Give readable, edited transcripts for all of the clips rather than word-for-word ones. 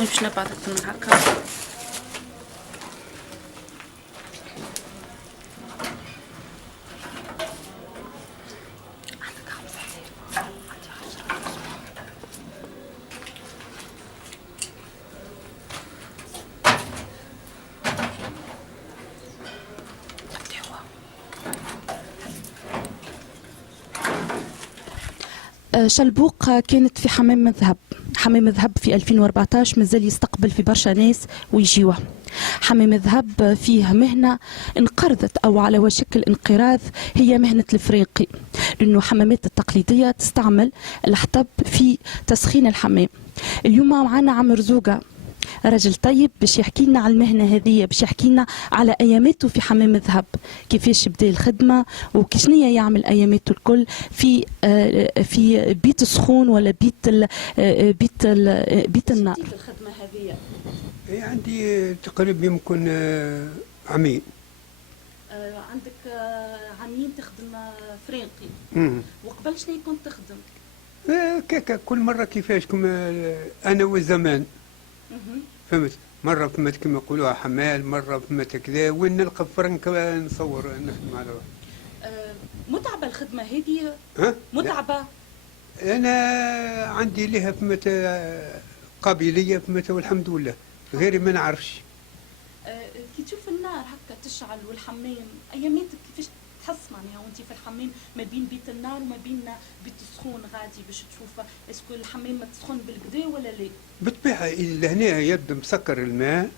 باش نبعث أكثر من هكا. شلبوق كانت في حمام الذهب. حمام الذهب في 2014 مازال يستقبل في برشا ناس ويجيوه. حمام الذهب فيه مهنة انقرضت أو على وشك الانقراض، هي مهنة الفرينقي، لأنه حمامات التقليدية تستعمل الحطب في تسخين الحمام. اليوم معنا عم رزوقة، رجل طيب، باش يحكي لنا على المهنه هذه، باش يحكي لنا على اياماته في حمام الذهب، كيفاش بدا الخدمه وكشنية يعمل اياماته الكل في بيت سخون ولا بيت النار. الخدمه هذه عندي تقريبا يمكن عامين. عندك عامين تخدم فرنقي. وقبل شنو كنت تخدم؟ كيكا كل مره كيفاش كما انا والزمان. فهمت، مرة فهمت كما يقولوها حمال، مرة فهمت كذا، وين نلقى فرنك نصور نخدم على متعبة الخدمة هذه؟ متعبة؟ أنا عندي لها فهمت قابلية فهمت والحمد لله، غيري ما نعرفش. كي تشوف النار هكا تشعل والحمام، أياماتك كيفاش تحس معناها وانت في الحمام ما بين بيت النار وما بين بيت السخون غادي باش تشوف اسكو الحمام ما تسخن بالكدا ولا لا؟ بالطبيعة لهنا يبدا مسكر الماء،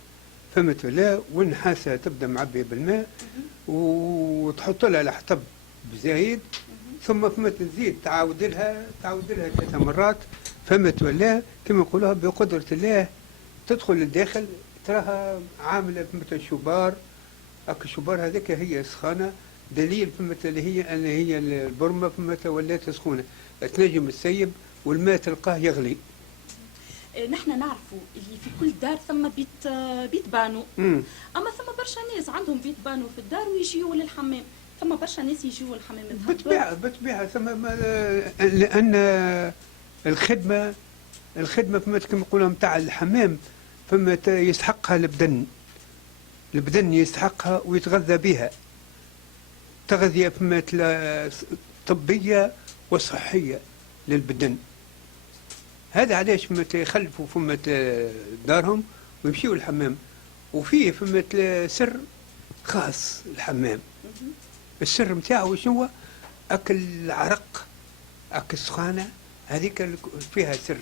فهمت ولا، والنحاسة تبدا معبية بالماء وتحط لها الحطب بزايد، ثم فهمت تزيد تعاود لها 3 مرات، فهمت ولا، كما يقولوها بقدرة الله تدخل للداخل تراها عاملة فهمت الشبار، هاك الشبار هذاك هي سخانة، دليل فهمت اللي هي البرمة فهمت ولات سخونة، تنجم تسيب والماء تلقاه يغلي. نحن نعرفوا اللي في كل دار ثم بيت بانو، اما ثم برشا ناس عندهم بيت بانو في الدار ويجيوا للحمام، ثم برشا ناس يجيوا للحمام الذهب. بالطبيعة ثم لأن الخدمة فهمت كما يقولوا نتاع الحمام فهمت يستحقها البدن يستحقها ويتغذى بها تغذية فهمت طبية وصحية للبدن. هذا علاش فهمت يخلفوا فهمت دارهم ويمشيوا الحمام، وفيه فهمت سر خاص الحمام. السر نتاعو شنو؟ اكل العرق، اكل السخانه، هذيك فيها سر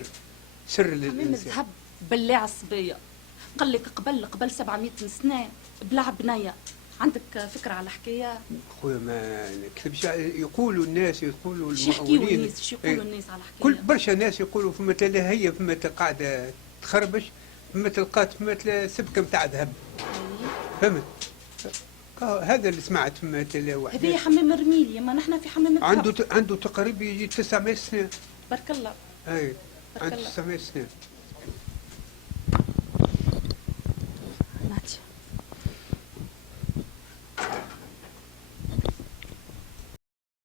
حمام الذهب بلاع الصبيه، قال لك قبل 700 سنه بلع بنيه. عندك فكره على الحكايه؟ خويا ما نكذبش، يقولوا الناس، يقولوا المؤولين، شو يقولوا الناس على الحكايه؟ كل برشا ناس يقولوا فهمت هي فهمت قاعده تخربش، فهمت لقات فهمت سبكه نتاع ذهب. فهمت؟ هذا اللي سمعت فهمت واحد. هذه حمام الرميلي، اما نحن في حمام الذهب. عنده تقريبا يجي 900 سنه. بارك الله. اي عنده 900 سنه.